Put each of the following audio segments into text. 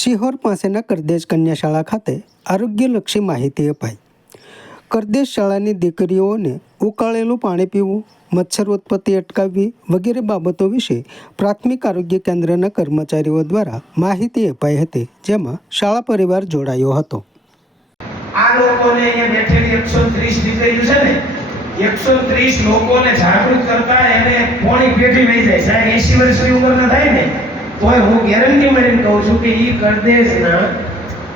સિહોર પાસેના કરદેશ કન્યા શાળા ખાતે આરોગ્યલક્ષી માહિતી અપાઈ। કરદેશ શાળાની દીકરીઓને ઉકાળેલું પાણી પીવું, મચ્છર ઉત્પત્તિ અટકાવવી વગેરે બાબતો વિશે પ્રાથમિક આરોગ્ય કેન્દ્રના કર્મચારીઓ દ્વારા માહિતી અપાઈ હતી, જેમાં શાળા પરિવાર જોડાયો હતો। આ લોકોને અહીંયા બેઠેલી 130 દીકરીઓ છે ને, 130 લોકોને જાગૃત કરતા એને પોણી પેઢી લઈ જાય। સાહેબ 80 વર્ષની ઉંમરના થાય ને તોય હું ગેરંટી મારીને કહું છું કે ઈ કરદેશના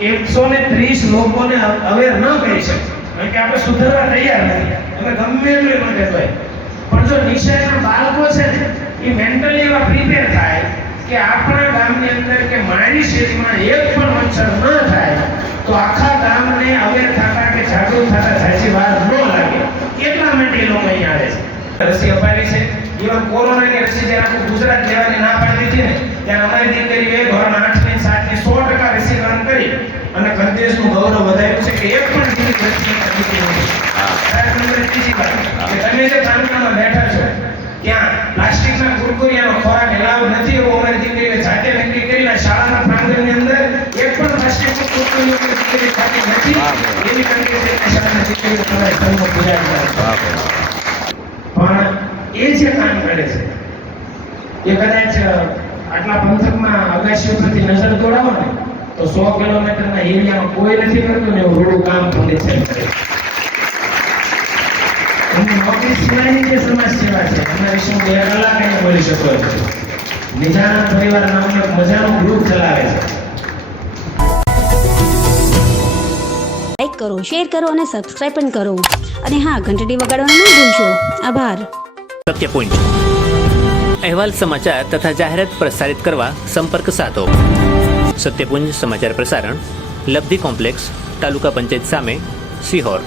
130 લોકોને અવેર ન કરી શકે, કારણ કે આપણે સુધારવા તૈયાર નથી, અમે ગમે એટલું માટે તોય। પણ જો નિશાળના બાળકો છે ને એ મેન્ટલી એવા પ્રિપેર થાય કે આપણા ગામની અંદર કે મારી શેરીમાં એક પણ મચ્છર ન થાય તો આખા ગામને અવેર થતા કે જાગૃત થતા સાચી વાર ન લાગે, એટલા માટે એ લોકો અહીંયા આવે છે। રસી અપાવી છે, ઇવન કોરોનાની રસી જ્યારે આખું ગુજરાત લેવાની ના પાડી દીધી ને ત્યારે અમારી દીકરીઓએ ધોરણ 8 ને 7 ને 100% રસીકરણ કરી અને કરદેશનું ગૌરવ વધાર્યું છે કે એક પણ જીવિત રસી નથી હોતી। ત્રીજી વાત કે તમે જે તાલુકામાં બેઠા છો ત્યાં પ્લાસ્ટિકના કુરકુરિયાનો ખોરાક એલાઉડ નથી, એવું અમારી દીકરીઓએ જાતે નક્કી કરીને શાળાના પ્રાંગણની અંદર એક પણ પ્લાસ્ટિકનું કુરકુરિયો દીકરી ખાતી નથી, એવી કંડિશન શાળાના દીકરીઓ તમારે ધર્મ પૂજા કરે। પણ એ જે કામ કરે છે એ કદાચ આટલા પંથકમાં અગાશી ઉપરથી નજર દોડાવો ને તો 100 કિલોમીટરના એરિયામાં કોઈ નથી કરતું ને એવું રૂડું કામ પોલીસ કરે। નોકરી સિવાયની જે સમાજ સેવા છે એના વિશે હું 2 કલાક અહીંયા બોલી શકો છો। નિજાનંદ પરિવાર નામનું એક મજાનું ગ્રુપ ચલાવે છે। લાઈક કરો, શેર કરો અને સબસ્ક્રાઇબ પણ કરો, અને હા, ઘંટડી વગાડવાનું ન ભૂલશો। આભાર। સત્યપુંજ અહેવાલ, સમાચાર તથા જાહેરાત પ્રસારિત કરવા સંપર્ક સાધો। સત્યપુંજ સમાચાર પ્રસારણ, લબ્ધિ કોમ્પ્લેક્સ, તાલુકા પંચાયત સામે, સિહોર।